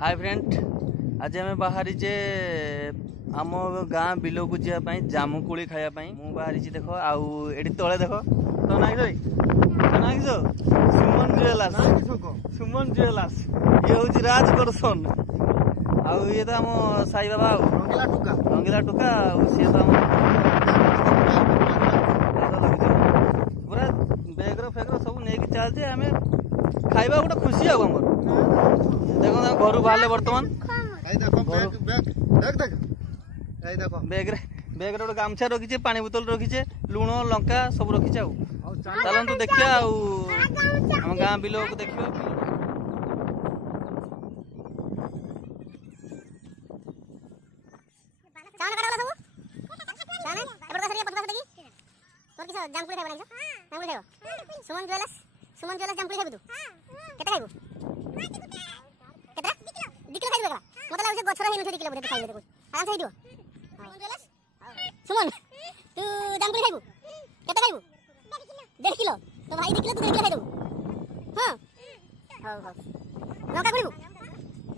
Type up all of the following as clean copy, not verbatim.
hi friend, आज आम बाहरी जे आम गाँ बिल को जावाई जामुकुड़ी खायापी मु बाहरी देख आउ एटी तले देख तो नागिस सुमन ज्वेलर्स सुमन ज्वेलर्स ये हूँ राज करसन आउ ये तो आम साई बाबा रंगीला टुका सी तो आम पूरा बेग्र फेग्र सब नहीं चलते आम खाइबा गोटे खुशी आम देखो घर बाहर बर्तमान बेग्रे गोटे गामछा रखीचे पानी बोतल रखीचे लुण लंका सब रखीचे चलतु देखिया आम गाँ बिल को देखिए सुमन ज्वेलर्स जामकुली खाइबु तू केते खाइबु केते 2 किलो खाइबु मते लागु गछर हेनु 2 किलो बोले खाइबे आराम से हिडियो सुमन ज्वेलर्स सुमन तू जामकुली खाइबु केते खाइबु 1.5 किलो तो भाई 2 किलो तू 1.5 किलो खाइबु हां हो लंका खाइबु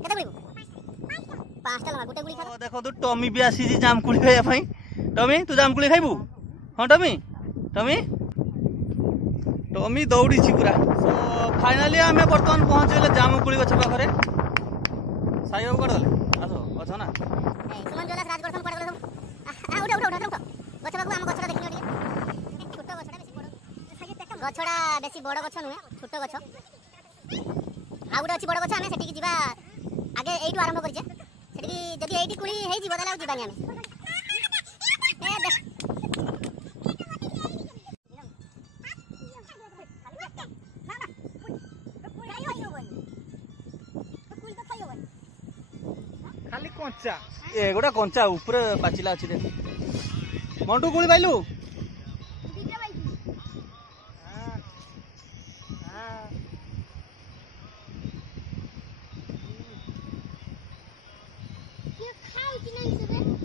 केते खाइबु 5 टा लंका गुटे गुली खा देखो तू टमी भी आसी जामकुली खाइया पई टमी तू जामकुली खाइबु हां टमी टमी दौड़ी पूरा सो फाइनाली आम बर्तमान पहुँचले जामुकुड़ी गछ पाखे साई बाबू कट गले आस अछ ना सुमन ज्वेलर्स राज करसन पड़ गले सब उठा उठा उठा गछ पाखु आम गछड़ा देखियो टिके छोटो गछड़ा बेसी बड़ गछ नुहे छोटो गछ आ गुटे अछि बड़ गछ आमे सेठी जिबा आगे एइटु आरंभ करिजे सेठी जदी एइटि कुली हेइ जिबो ताला जिबानी आमे ए गोटा कंचा ऊपर पाचिला अच्छी देख मंटू गुड़ी पाइलु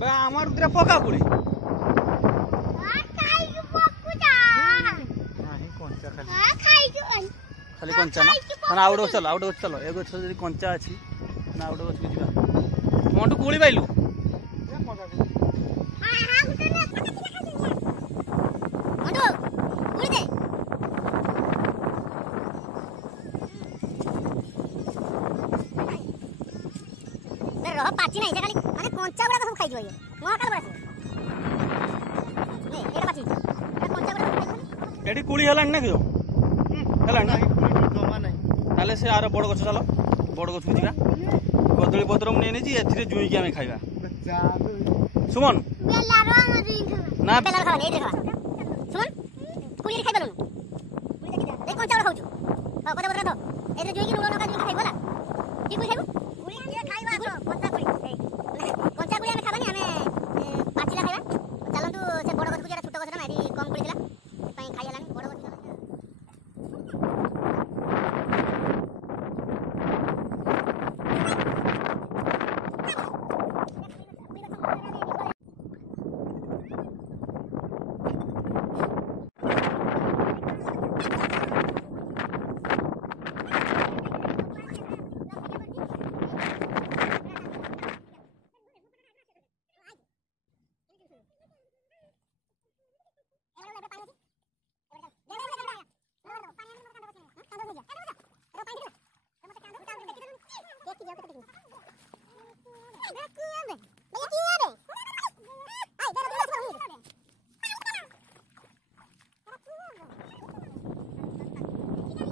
आमार उतरे पका गुड़ी खाली कंचा ना आउट चलो एगो जदि कंचा अच्छी ना आउट गछ जीवा मंटू गुड़ी पाइलु पाची नहीं खाली माने कंचा गुडा सब खाइ जइयो मोर काल बरासी ए एटा पाची कंचा गुडा सब खाइ एडी कुली हलान ना कियो हलान ना जमा नहीं ताले से आरो बड़ गछ चलो बड़ गछ जिगा कदली पत्र मु नेने जी एथिरे जुई के हम खाइबा सुमन बेलारो ना बेलारो खा नहीं देखा सुमन कुली खाइ बलनु कुली देखि दे कंचा गुडा खाउछु कदे बदरा तो एथिरे जुई के लुण लंका जुई खाइबो ला की कुली खाइबो कुली के खाइबा तो कंचा कुली कंचा कुली हमें खाबानी हमें पाचिला खाइबा चलंतु से बड़ गछ को जेटा छोट गछ ना एडी कम कुली थिला पई खाइ हलानी बड़ गछ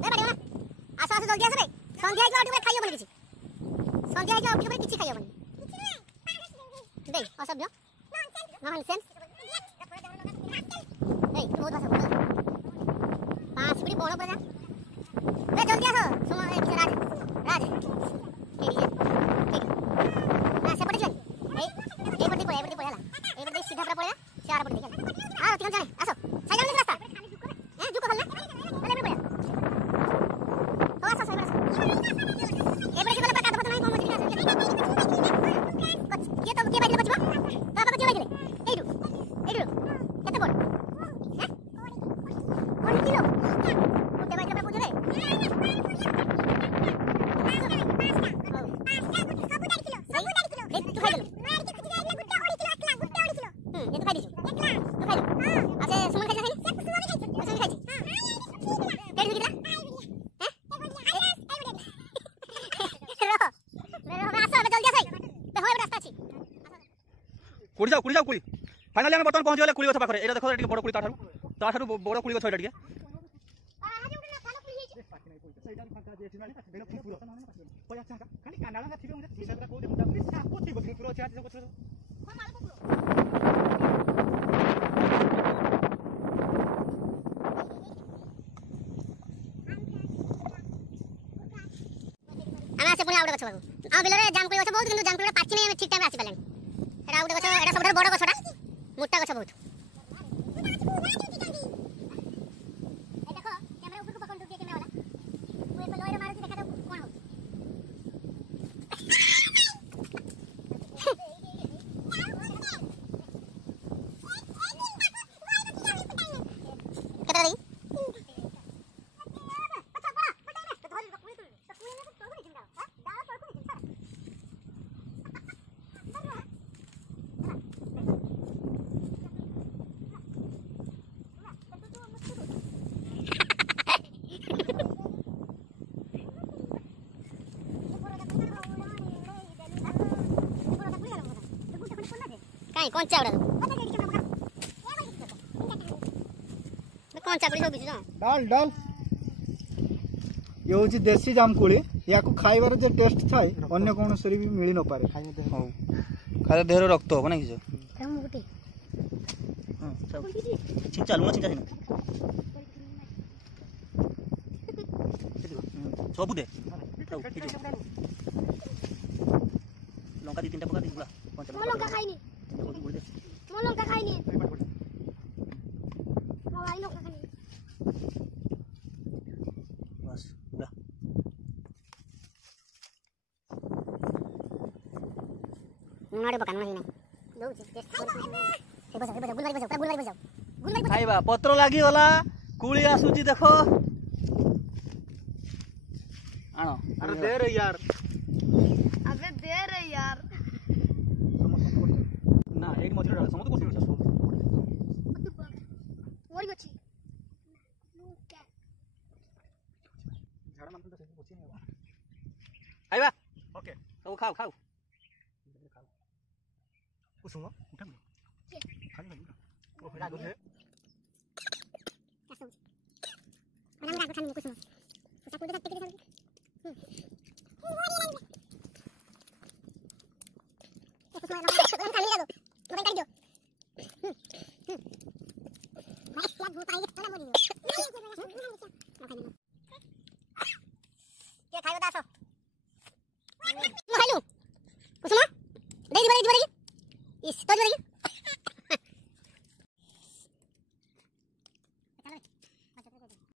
जल्दी आसे संध्या के आउट खाइयो बनी किछि संध्या के आउट किछि खाइयो बनी दे असभ्य नॉनसेंस ए तू बहुत भाषा बोल 5 मिनिट बोलो बजा बे जल्दी आसो सुनो ए राज ना से पड़ी ए पड़ी पड़ा ए पड़ी सीधा पड़ा पड़ा चार पड़ी देखा हां तीन जाने आसो साइड में रास्ता ए जुको खलना चले पड़ा ये तो के बाइले बचबा बाबा को जे बाइले एडु केते बोल हैं 1 किलो के बाइले पूछ रे कुड़ी जाओ कुड़ी फाइनली हम बर्तमान पहुंच गले कुड़ी गछ पाखरे एटा देखो एटी बड़ कुड़ी ताठारु बड़ कुड़ी गछ एटा टिके आना से पुणी आउट गछ बाबू आ बिलरे जामकुली गछ बहुत किंतु जामकुली पाछि नै ठीक टाइम आसी पालेन एटा आउट गछ एटा सबसे बड़ गछटा मोटा गछ बहुत ए देखो कैमरा ऊपर को पकड़ दो कैमरा वाला वो पे लोए मारो देखा दो कोन हो केतरा दी काई कौन चावड़ा कौन चावड़ी हो बिछ डाल डाल ये होची देसी जामकुली याकू खाइबार जे टेस्ट थाए अन्य कोन सरी भी मिली न पारे हां खाली देहर रक्त हो ना किछ हम गुटी हां चिंचा लुना चिंचा सब दे लंका दी तीनटा पका दी बुला मो लंका खाइनी मो लंका खाइनी मो आई लंका खाइनी बस बुला नाड़े पका नहीं दो टेस्ट हे बजा गुलबारी बजाओ खाइबा पत्र लागी होला कुली आसुची देखो आनो अरे दे रे यार अबे दे रे यार ना एक मछली डाल समझ को ओरी गछि झाड़ा मन तो सही पोछी नहीं खाइबा ओके सब खाओ खाओ कुसुम उठा खाली ना ओ हटा दो है हम रात खाने कुछ कुछ को देखते के इस तो